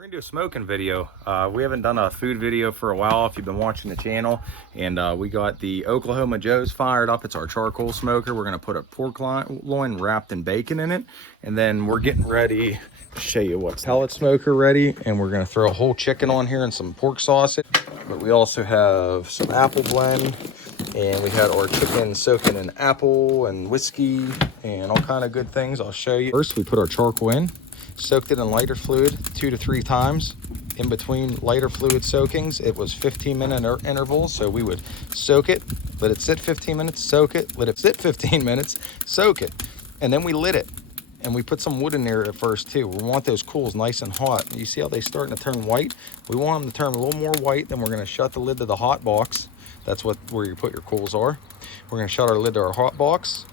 We're gonna do a smoking video. We haven't done a food video for a while if you've been watching the channel. And we got the Oklahoma Joe's fired up. It's our charcoal smoker. We're gonna put a pork loin wrapped in bacon in it. And then we're getting ready to show you what's pellet smoker ready. And we're gonna throw a whole chicken on here and some pork sausage. But we also have some apple blend. And we had our chicken soaking in apple and whiskey and all kind of good things. I'll show you. First, we put our charcoal in. Soaked it in lighter fluid 2 to 3 times. In between lighter fluid soakings, it was 15-minute intervals. So we would soak it, let it sit 15 minutes, soak it, let it sit 15 minutes, soak it. And then we lit it. And we put some wood in there at first too. We want those coals nice and hot. You see how they're starting to turn white? We want them to turn a little more white. Then we're gonna shut the lid to the hot box. That's where you put your coals are. We're gonna shut our lid to our hot box,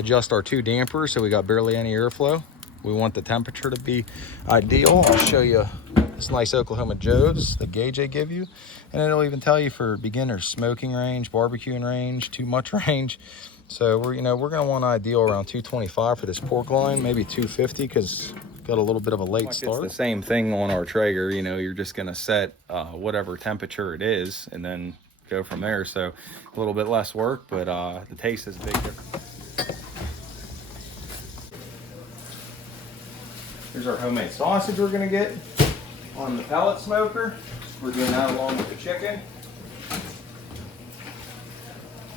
adjust our 2 dampers so we got barely any airflow. We want the temperature to be ideal. I'll show you this nice Oklahoma Joe's, the gauge they give you. And it'll even tell you for beginners, smoking range, barbecuing range, too much range. So we're gonna want ideal around 225 for this pork loin, maybe 250 because got a little bit of a late start. It's the same thing on our Traeger. You're just gonna set whatever temperature it is and then go from there. So a little bit less work, but the taste is a big difference. Here's our homemade sausage we're gonna get on the pellet smoker. We're doing that along with the chicken.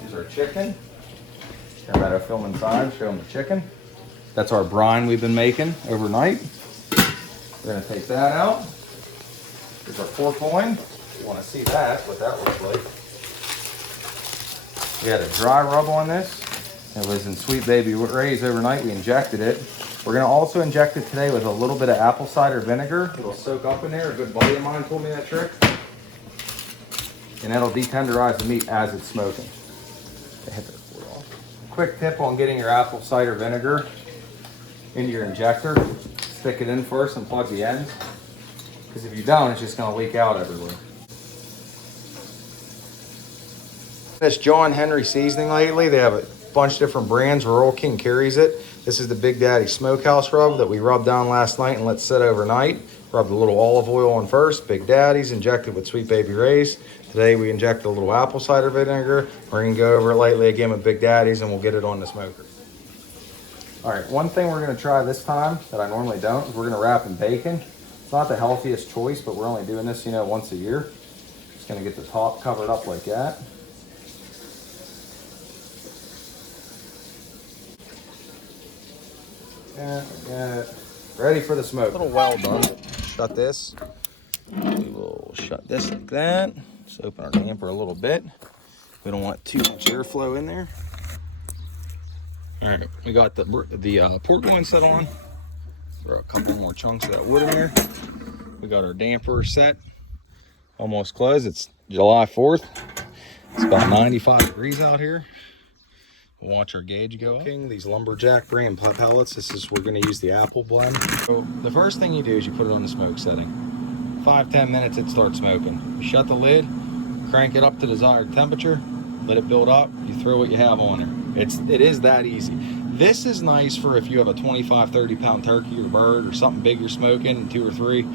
Here's our chicken. Got that film inside, show them the chicken. That's our brine we've been making overnight. We're gonna take that out. Here's our pork loin. You wanna see that, what that looks like. We had a dry rub on this. It was in Sweet Baby Ray's overnight. We injected it. We're gonna also inject it today with a little bit of apple cider vinegar. It'll soak up in there. A good buddy of mine told me that trick. And that'll detenderize the meat as it's smoking. Quick tip on getting your apple cider vinegar into your injector. Stick it in first and plug the ends. Because if you don't, it's just gonna leak out everywhere. This John Henry seasoning lately, they have a bunch of different brands. Rural King carries it. This is the Big Daddy Smokehouse rub that we rubbed down last night and let sit overnight. Rubbed a little olive oil on first, Big Daddy's, injected with Sweet Baby Ray's. Today we injected a little apple cider vinegar. We're gonna go over it lightly again with Big Daddy's and we'll get it on the smoker. All right, one thing we're gonna try this time that I normally don't is we're gonna wrap in bacon. It's not the healthiest choice, but we're only doing this, once a year. Just gonna get the top covered up like that. Yeah, ready for the smoke. A little well done. Shut this. We will shut this like that. Just open our damper a little bit. We don't want too much airflow in there. All right, we got the pork loin set on. Throw a couple more chunks of that wood in there. We got our damper set. Almost closed. It's July 4th. It's about 95 degrees out here. Watch our gauge go up. These lumberjack brand pellets. We're going to use the apple blend. So the first thing you do is you put it on the smoke setting. 5-10 minutes it starts smoking. You shut the lid, crank it up to desired temperature, let it build up. You throw what you have on there. It is that easy. This is nice for if you have a 25-30 pound turkey or bird or something big you're smoking, 2 or 3,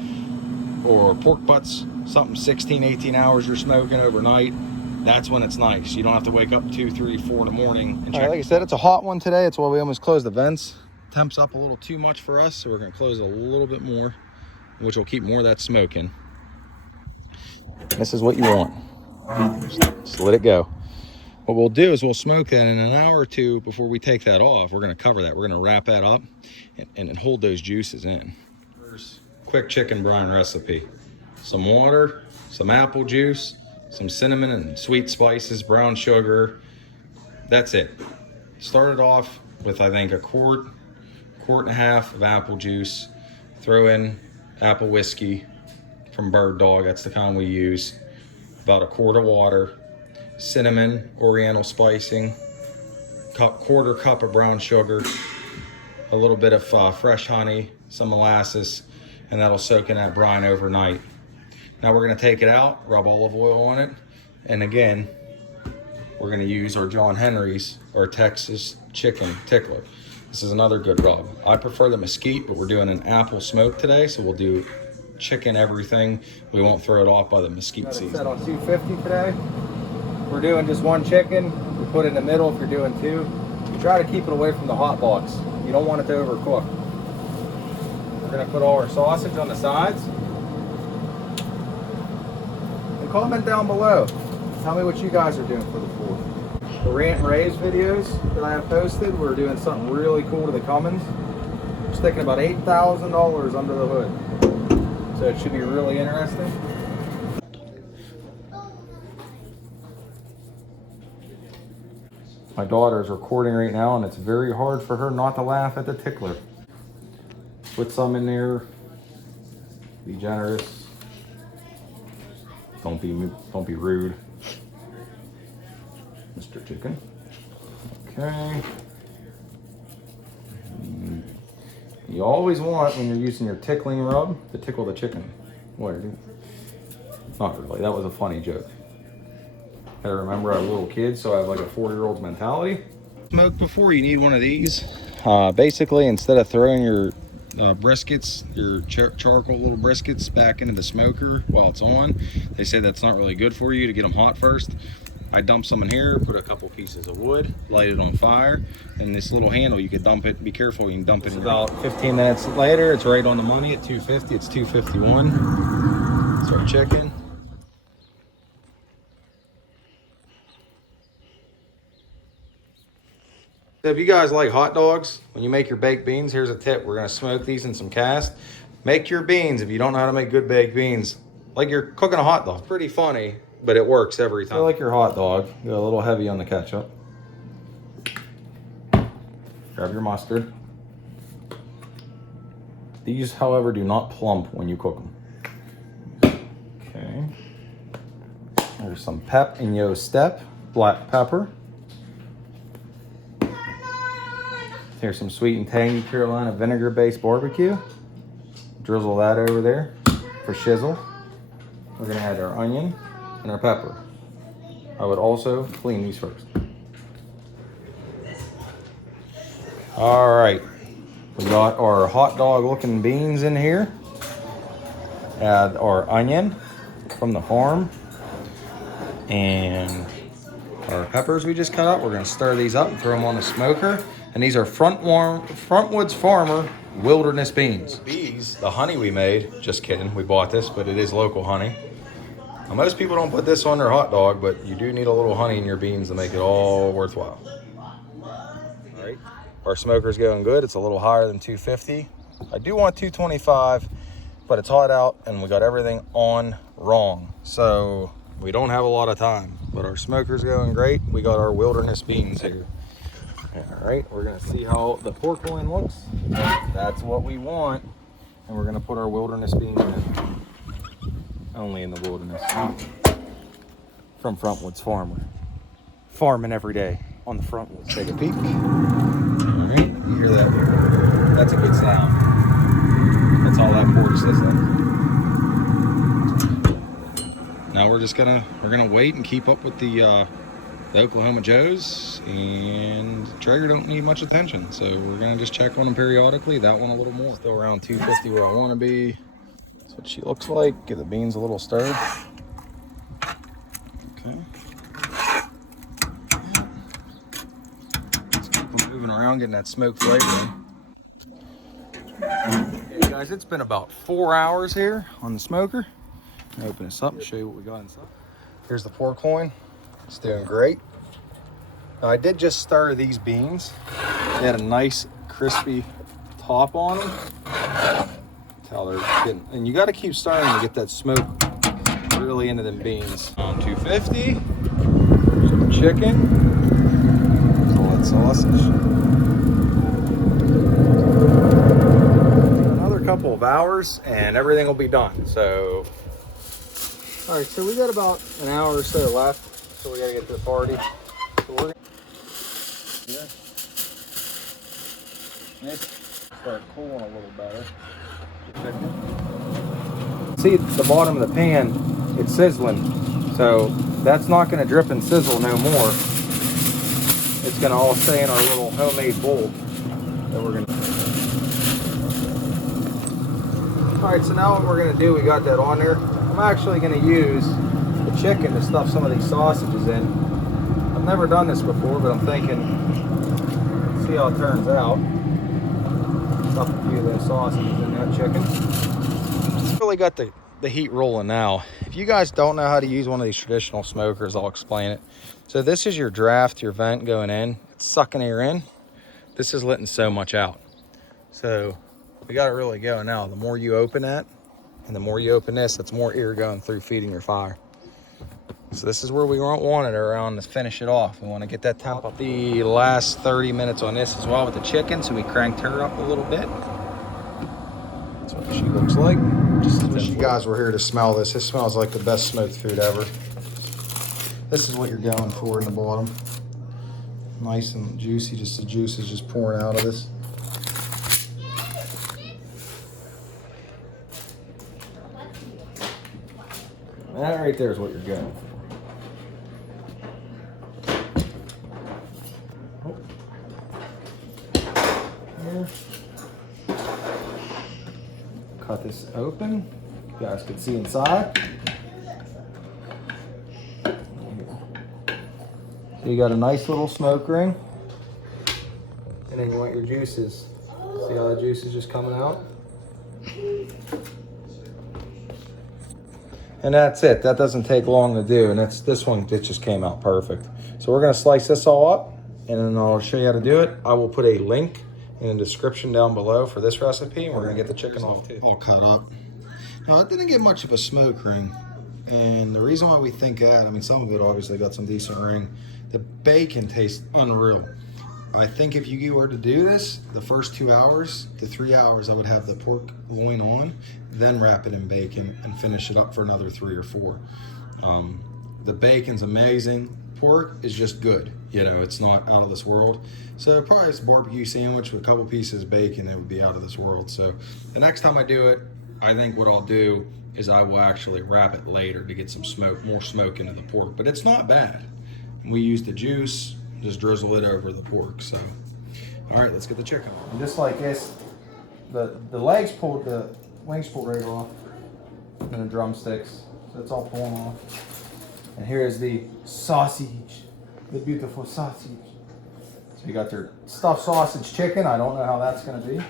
or pork butts, something 16-18 hours you're smoking overnight. That's when it's nice. You don't have to wake up 2, 3, 4 in the morning and check. Like I said, it's a hot one today. It's why we almost closed the vents. Temp's up a little too much for us, so we're gonna close a little bit more, which will keep more of that smoke in. This is what you want. Just let it go. What we'll do is we'll smoke that in an hour or 2 before we take that off. We're gonna cover that. We're gonna wrap that up and hold those juices in. Quick chicken brine recipe. Some water, some apple juice, some cinnamon and sweet spices, brown sugar. That's it. Started off with, I think, a quart and a half of apple juice. Throw in apple whiskey from Bird Dog. That's the kind we use. About a quart of water. Cinnamon, Oriental spicing. Quarter cup of brown sugar. A little bit of fresh honey, some molasses, and that'll soak in that brine overnight. Now we're gonna take it out, rub olive oil on it, and again, we're gonna use our John Henry's or Texas chicken tickler. This is another good rub. I prefer the mesquite, but we're doing an apple smoke today, so we'll do chicken, everything. We won't throw it off by the mesquite season. Set on 250 today. We're doing just one chicken. We put it in the middle if you're doing two. You try to keep it away from the hot box. You don't want it to overcook. We're gonna put all our sausage on the sides. And comment down below. Tell me what you guys are doing for the 4th. The rant and raves videos that I have posted, we're doing something really cool to the Cummins. We're sticking about $8,000 under the hood. So it should be really interesting. My daughter is recording right now, and it's very hard for her not to laugh at the tickler. Put some in there. Be generous. Don't be rude, Mr. Chicken. Okay. You always want, when you're using your tickling rub, to tickle the chicken. What are you doing? Not really. That was a funny joke. I remember I was a little kid, so I have like a 4-year-old's mentality. Smoke before, you need one of these. Basically, instead of throwing your briskets, your charcoal little briskets back into the smoker while it's on, they say that's not really good for you to get them hot first. I dump some in here, put a couple pieces of wood, light it on fire, and this little handle, you could dump it. Be careful, you can dump it in about 15 minutes later. It's right on the money at 250. It's 251. It's our chicken. So if you guys like hot dogs, when you make your baked beans, here's a tip. We're gonna smoke these in some cast. Make your beans, if you don't know how to make good baked beans, like you're cooking a hot dog. Pretty funny, but it works every time. So like your hot dog, go a little heavy on the ketchup. Grab your mustard. These, however, do not plump when you cook them. Okay. There's some pep in yo step, black pepper. Here's some sweet and tangy Carolina vinegar-based barbecue. Drizzle that over there for shizzle. We're gonna add our onion and our pepper. I would also clean these first. All right, we got our hot dog looking beans in here. Add our onion from the farm and our peppers we just cut up. We're gonna stir these up and throw them on the smoker. And these are Frontwoods Farmer Wilderness beans. Bees, the honey we made, just kidding, we bought this, but it is local honey. Now, most people don't put this on their hot dog, but you do need a little honey in your beans to make it all worthwhile. All right, our smoker's going good. It's a little higher than 250. I do want 225, but it's hot out and we got everything on wrong. So we don't have a lot of time, but our smoker's going great. We got our wilderness beans here. All right, we're gonna see how the pork loin looks. That's what we want. And we're gonna put our wilderness beans in. Only in the wilderness. From Frontwoods Farmer. Farming every day on the Frontwoods. Take a peek. All right, you hear that? That's a good sound. That's all that pork says. Now we're gonna wait and keep up with the Oklahoma Joes, and Trager don't need much attention, so we're gonna just check on them periodically. That one a little more. Still around 250 where I want to be. That's what she looks like. Give the beans a little stir. Okay. Let's keep them moving around, getting that smoke flavor in. Hey guys, it's been about 4 hours here on the smoker. I'll open this up and show you what we got inside. Here's the pork loin. It's doing great. Now, I did just stir these beans. They had a nice crispy top on them. Tell they're getting, and you got to keep stirring to get that smoke really into them beans. On 250, some chicken, all that sausage. Another couple of hours and everything will be done. So, all right, so we got about an hour or so left. So we gotta get to the party. So we're gonna start cooling a little better. See at the bottom of the pan, it's sizzling. So that's not gonna drip and sizzle no more. It's gonna all stay in our little homemade bowl that we're gonna. All right, so now what we're gonna do, we got that on there. I'm actually gonna use the chicken to stuff some of these sausages in. I've never done this before, but I'm thinking, see how it turns out. Stuff a few of those sausages in that chicken. Really got the heat rolling now. If you guys don't know how to use one of these traditional smokers, I'll explain it. So this is your draft, your vent going in. It's sucking air in. This is letting so much out. So we got it really going now. The more you open that, and the more you open this, that's more air going through feeding your fire. So this is where we want it around to finish it off. We want to get that temp up. The last 30 minutes on this as well with the chicken, so we cranked her up a little bit. That's what she looks like. Just wish you guys were here to smell this. This smells like the best smoked food ever. This is what you're going for in the bottom. Nice and juicy, just the juice is just pouring out of this. That right there is what you're going for. Here. Cut this open. You guys can see inside. So you got a nice little smoke ring. And then you want your juices. See how the juice is just coming out? And that's it. That doesn't take long to do. And this one, it just came out perfect. So we're gonna slice this all up and then I'll show you how to do it. I will put a link in the description down below for this recipe. And we're gonna get the chicken off too. All cut up. Now it didn't get much of a smoke ring. And the reason why we think that, I mean, some of it obviously got some decent ring. The bacon tastes unreal. I think if you were to do this, the first 2 hours to 3 hours, I would have the pork loin on, then wrap it in bacon and finish it up for another 3 or 4. The bacon's amazing. Pork is just good. You know, it's not out of this world. So probably it's a barbecue sandwich with a couple pieces of bacon, it would be out of this world. So the next time I do it, I think what I'll do is I will actually wrap it later to get some smoke, more smoke into the pork. But it's not bad. We use the juice, just drizzle it over the pork. So, all right, let's get the chicken. And just like this, the legs pulled, the wings pulled right off, and the drumsticks. So it's all pulling off. And here is the sausage, the beautiful sausage. So you got your stuffed sausage chicken. I don't know how that's gonna be.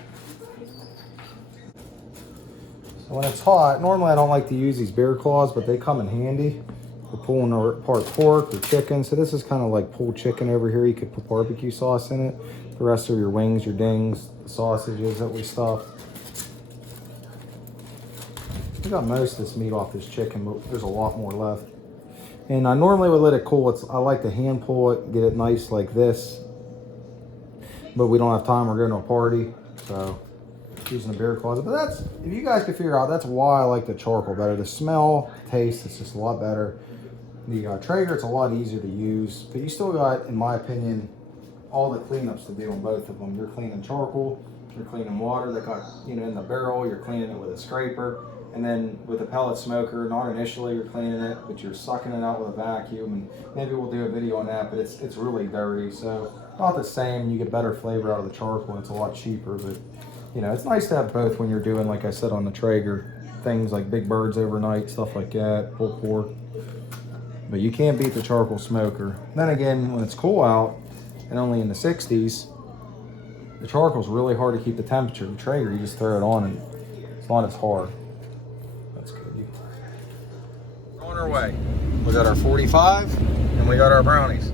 So when it's hot, normally I don't like to use these bear claws, but they come in handy. We're pulling apart pork or chicken. So this is kind of like pulled chicken over here. You could put barbecue sauce in it. The rest are your wings, your dings, the sausages that we stuffed. We got most of this meat off this chicken, but there's a lot more left. And I normally would let it cool. I like to hand pull it, get it nice like this. But we don't have time, we're going to a party. So using the bear claws. But that's, if you guys could figure out, that's why I like the charcoal better. The smell, taste, it's just a lot better. The Trager, it's a lot easier to use, but you still got, in my opinion, all the cleanups to do on both of them. You're cleaning charcoal, you're cleaning water that got, you know, in the barrel, you're cleaning it with a scraper, and then with a pellet smoker, not initially you're cleaning it, but you're sucking it out with a vacuum, and maybe we'll do a video on that, but it's really dirty, so not the same. You get better flavor out of the charcoal, and it's a lot cheaper, but you know, it's nice to have both when you're doing, like I said, on the Trager, things like big birds overnight, stuff like that, pulled pork. But you can't beat the charcoal smoker. Then again, when it's cool out and only in the 60s, the charcoal's really hard to keep the temperature. The Traeger, you just throw it on and it's not as hard. That's good. On our way. We got our 45 and we got our brownies.